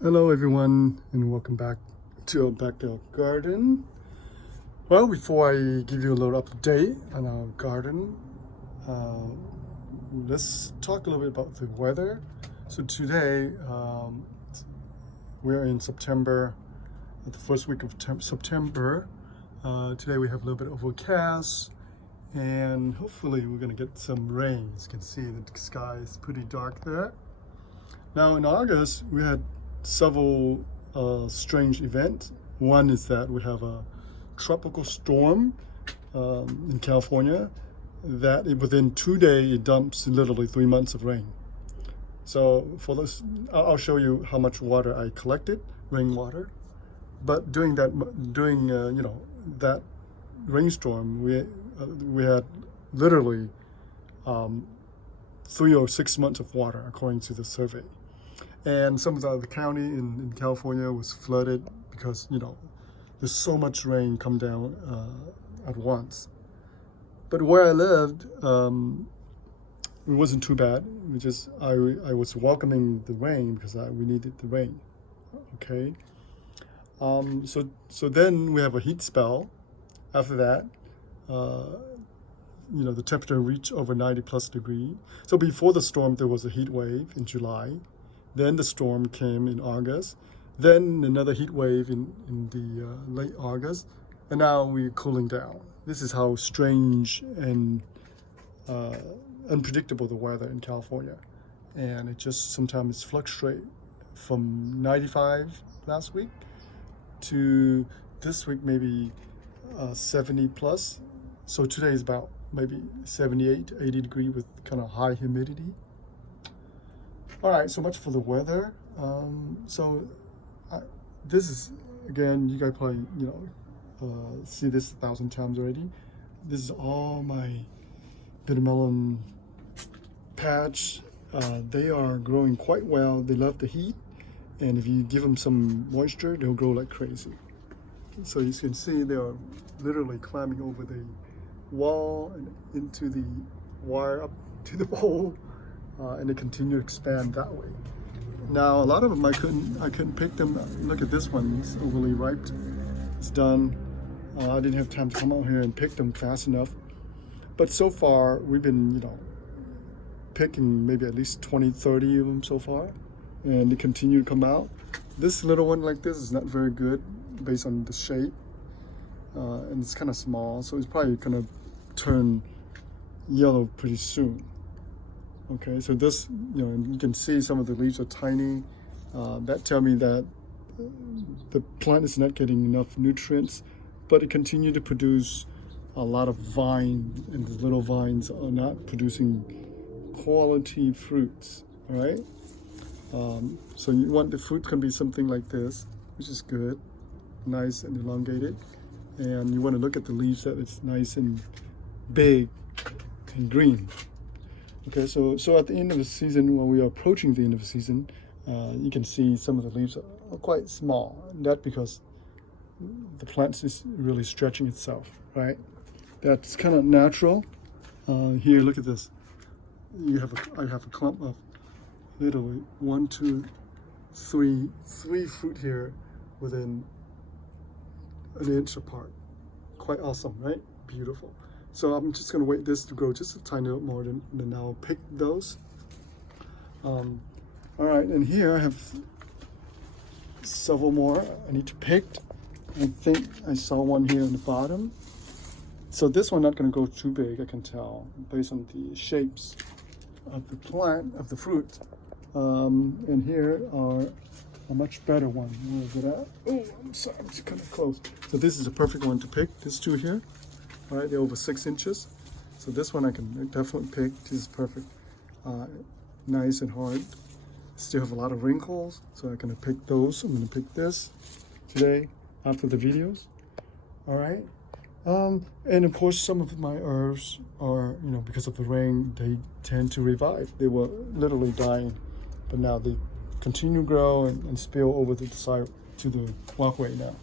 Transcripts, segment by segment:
Hello everyone and welcome back to our backyard garden. Well, before I give you a little update on our garden, let's talk a little bit about the weather. So today we're in September, the first week of September. Today we have a little bit of overcast and hopefully we're going to get some rain. As you can see, the sky is pretty dark there. Now in August we had several strange events. One is that we have a tropical storm in California that within 2 days it dumps literally 3 months of rain. So for this, I'll show you how much water I collected, rainwater. But during that that rainstorm, we had literally 3 or 6 months of water according to the survey. And some of the county in California was flooded because, there's so much rain come down at once. But where I lived, it wasn't too bad. I was welcoming the rain because we needed the rain. Okay. So then we have a heat spell. After that, the temperature reached over 90+ degrees. So before the storm, there was a heat wave in July. Then the storm came in August, then another heat wave in the late August, and now we're cooling down. This is how strange and unpredictable the weather in California. And it just sometimes fluctuates from 95 last week to this week maybe 70+. So today is about maybe 78, 80 degrees with kind of high humidity. All right, so much for the weather. This is, again, you guys probably, see this 1,000 times already. This is all my bitter melon patch. They are growing quite well. They love the heat. And if you give them some moisture, they'll grow like crazy. So you can see they are literally climbing over the wall and into the wire up to the pole. And they continue to expand that way. Now a lot of them I couldn't pick them. Look at this one, it's overly ripe. It's done. I didn't have time to come out here and pick them fast enough. But so far we've been picking maybe at least 20, 30 of them so far, and they continue to come out. This little one like this is not very good based on the shape, and it's kind of small, so it's probably gonna turn yellow pretty soon. Okay, so this, you can see some of the leaves are tiny. That tells me that the plant is not getting enough nutrients, but it continues to produce a lot of vine, and the little vines are not producing quality fruits, all right? So you want the fruit can be something like this, which is good, nice and elongated. And you want to look at the leaves that it's nice and big and green. Okay, so at the end of the season, when we are approaching the end of the season, you can see some of the leaves are quite small. That's because the plant is really stretching itself, right? That's kind of natural. Here, look at this. I have a clump of literally 1, 2, 3 fruit here within an inch apart. Quite awesome, right? Beautiful. So I'm just going to wait this to grow just a tiny bit more, and then I'll pick those. All right, and here I have several more I need to pick. I think I saw one here on the bottom. So this one not going to grow too big, I can tell, based on the shapes of the plant, of the fruit. And here are a much better one. Where is it at? Oh, I'm sorry, I'm just kind of close. So this is a perfect one to pick, these two here. All right, they're over 6 inches. So this one I can definitely pick. This is perfect. Nice and hard. Still have a lot of wrinkles, so I'm gonna pick those. I'm gonna pick this today after the videos. All right. And of course, some of my herbs are, because of the rain, they tend to revive. They were literally dying, but now they continue to grow and spill over to the side, to the walkway now.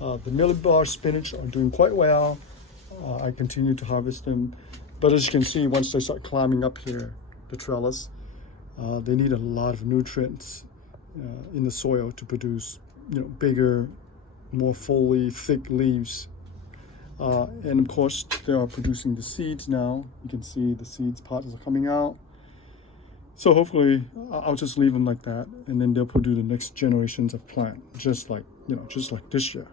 The millibar spinach are doing quite well. I continue to harvest them, but as you can see, once they start climbing up here, the trellis, they need a lot of nutrients in the soil to produce, bigger, more fully thick leaves. And of course, they are producing the seeds now. You can see the seeds pods are coming out. So hopefully, I'll just leave them like that, and then they'll produce the next generations of plant, just like this year.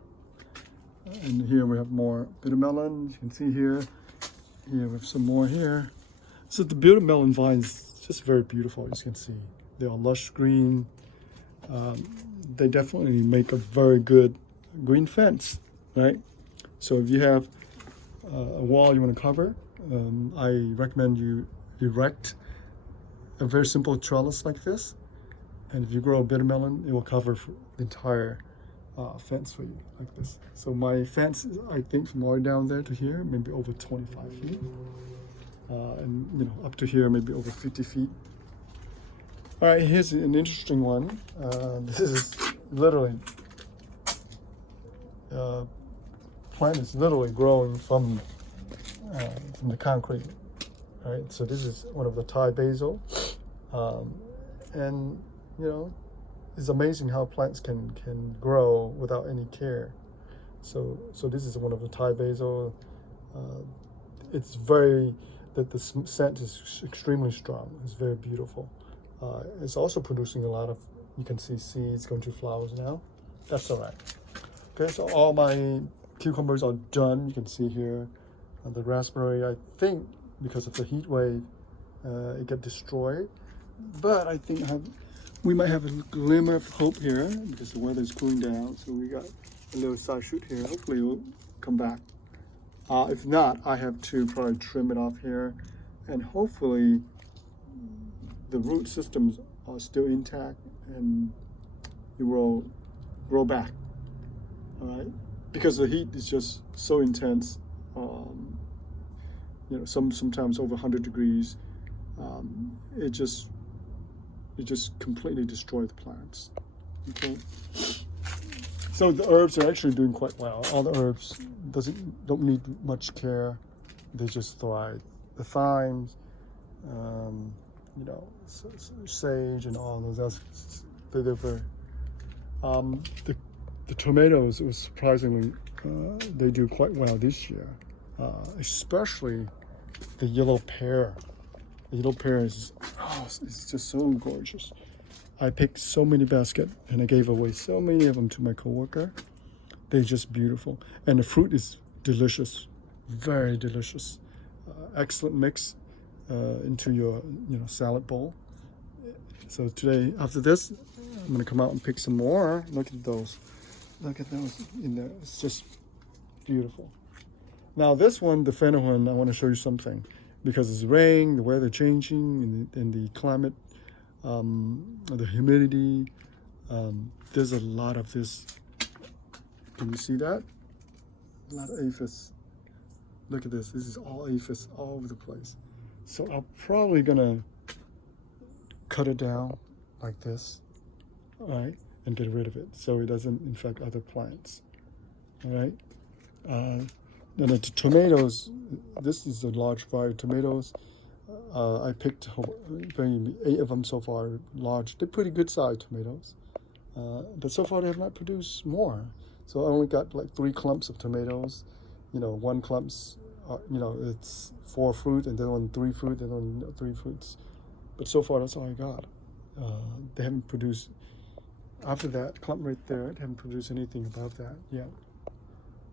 And here we have more bitter melon. You can see here. Here we have some more here. So the bitter melon vines just very beautiful, as you can see. They are lush green. They definitely make a very good green fence, right? So if you have a wall you want to cover, I recommend you erect a very simple trellis like this. And if you grow a bitter melon, it will cover the entire fence for you like this. So my fence is, I think, from all the way down there to here, maybe over 25 feet. And up to here, maybe over 50 feet. All right, here's an interesting one. This is literally, plant is literally growing from the concrete. All right, so this is one of the Thai basil. And it's amazing how plants can grow without any care. So this is one of the Thai basil. It's the scent is extremely strong. It's very beautiful. It's also producing a lot of, you can see seeds going to flowers now. That's all right. Okay, so all my cucumbers are done. You can see here the raspberry, I think because of the heat wave, it got destroyed. But I think we might have a glimmer of hope here because the weather is cooling down. So we got a little side shoot here. Hopefully it will come back. If not, I have to probably trim it off here, and hopefully the root systems are still intact and it will grow back. All right, because the heat is just so intense. Sometimes over 100 degrees. It just completely destroys the plants. Okay. So the herbs are actually doing quite well. All the herbs don't need much care; they just thrive. The thyme, sage, and all those others, they're very. The tomatoes, it was surprisingly, they do quite well this year, especially the yellow pear. The yellow pear is it's just so gorgeous. I picked so many baskets and I gave away so many of them to my coworker. They're just beautiful. And the fruit is delicious, very delicious. Excellent mix into your salad bowl. So today, after this, I'm gonna come out and pick some more. Look at those. Look at those in there. It's just beautiful. Now this one, the fennel one, I want to show you something. Because it's rain, the weather changing, and the climate, the humidity, there's a lot of this. Can you see that? A lot of aphids. Look at this. This is all aphids all over the place. So I'm probably gonna cut it down like this, all right, and get rid of it so it doesn't infect other plants. All right. And the tomatoes, this is a large variety of tomatoes. I picked 8 of them so far, large. They're pretty good sized tomatoes. But so far they have not produced more. So I only got like 3 clumps of tomatoes. One clump's, it's 4 fruit, and then on 3 fruit, and on 3 fruits. But so far that's all I got. They haven't produced, after that clump right there, they haven't produced anything above that yet.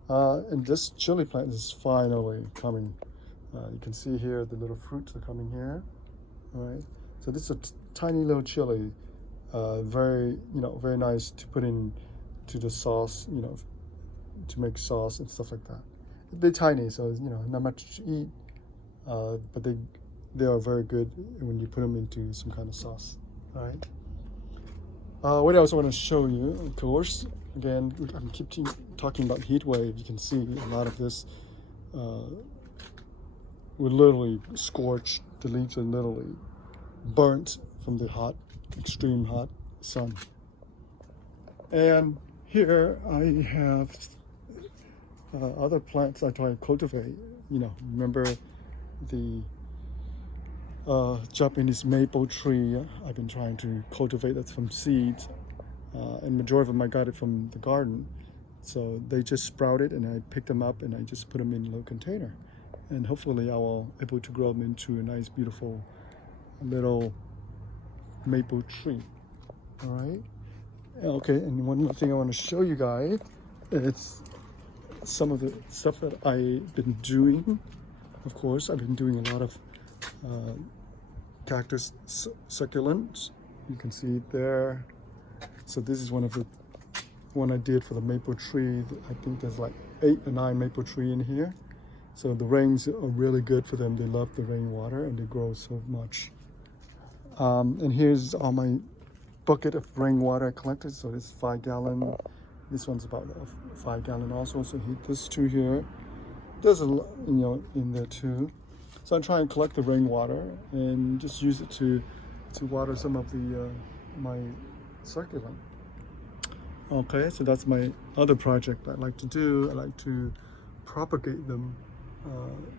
And this chili plant is finally coming. You can see here the little fruits are coming here. All right. So this is a tiny little chili, very nice to put in to the sauce, to make sauce and stuff like that. They're tiny, so not much to eat, but they are very good when you put them into some kind of sauce. All right. What else I want to show you, of course. Again, I'm keep talking about heat wave. You can see a lot of this would literally scorch. The leaves are literally burnt from the extreme hot sun. And here I have other plants I try to cultivate. Remember the Japanese maple tree? I've been trying to cultivate that from seeds. and majority of them I got it from the garden. So they just sprouted, and I picked them up and I just put them in a little container. And hopefully I will able to grow them into a nice, beautiful little maple tree. All right. Okay, and one more thing I want to show you guys, it's some of the stuff that I've been doing. Of course, I've been doing a lot of cactus succulents. You can see it there. So this is one I did for the maple tree. I think there's like 8 or 9 maple tree in here. So the rains are really good for them. They love the rainwater and they grow so much. And here's all my bucket of rainwater I collected. So it's 5 gallon. This one's about 5 gallon also. So this 2 here. There's a lot, in there too. So I'm trying to collect the rainwater and just use it to water some of the my succulent. Okay, so that's my other project I like to do. I like to propagate them.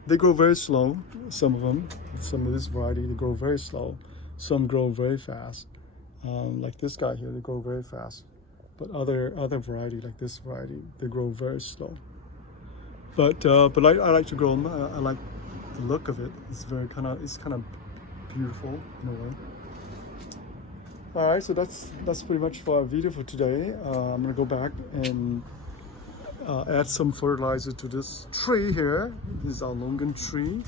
They grow very slow. Some of this variety, they grow very slow. Some grow very fast. Like this guy here, they grow very fast. But other variety, like this variety, they grow very slow. But I like to grow them. I like the look of it. It's kind of beautiful in a way. All right, so that's pretty much for our video for today. I'm gonna go back and add some fertilizer to this tree here. This is our longan tree,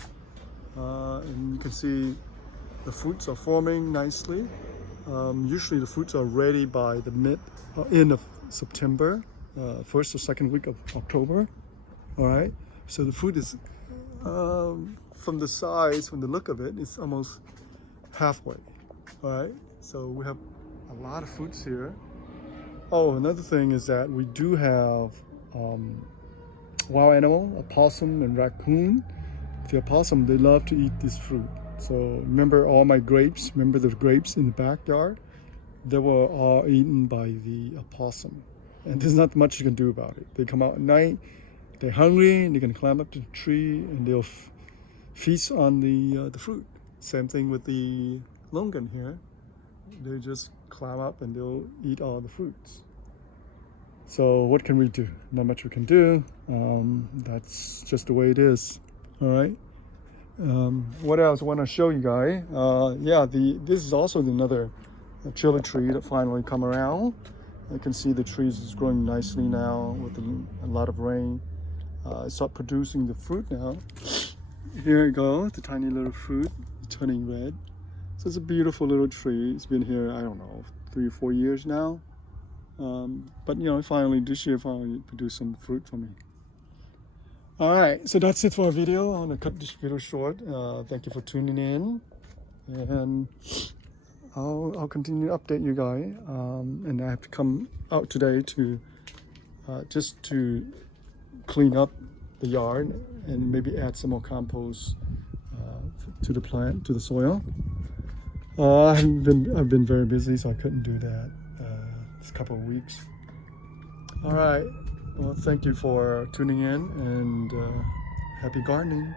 and you can see the fruits are forming nicely. Usually the fruits are ready by the end of September, first or second week of October. All right, so the fruit is from the size, from the look of it, it's almost halfway. All right, so we have a lot of fruits here. Oh, another thing is that we do have wild animal, a possum and raccoon. If you're a possum, they love to eat this fruit. So remember all my grapes, remember the grapes in the backyard? They were all eaten by the opossum. And there's not much you can do about it. They come out at night, they're hungry, and they can climb up to the tree and they'll feast on the fruit. Same thing with the longan here. They just climb up and they'll eat all the fruits. So what can we do? Not much we can do. That's just the way it is. All right. What else I want to show you guys? This is also another chili tree that finally come around. You can see the trees is growing nicely now with a lot of rain. It start producing the fruit now. Here you go, the tiny little fruit turning red. So it's a beautiful little tree. It's been here, I don't know, 3 or 4 years now. But finally this year produced some fruit for me. All right, so that's it for our video. I'm gonna cut this video short. Thank you for tuning in, and I'll continue to update you guys. And I have to come out today to just to clean up the yard and maybe add some more compost to the plant, to the soil. I've been very busy, so I couldn't do that this couple of weeks. All right. Well, thank you for tuning in, and happy gardening.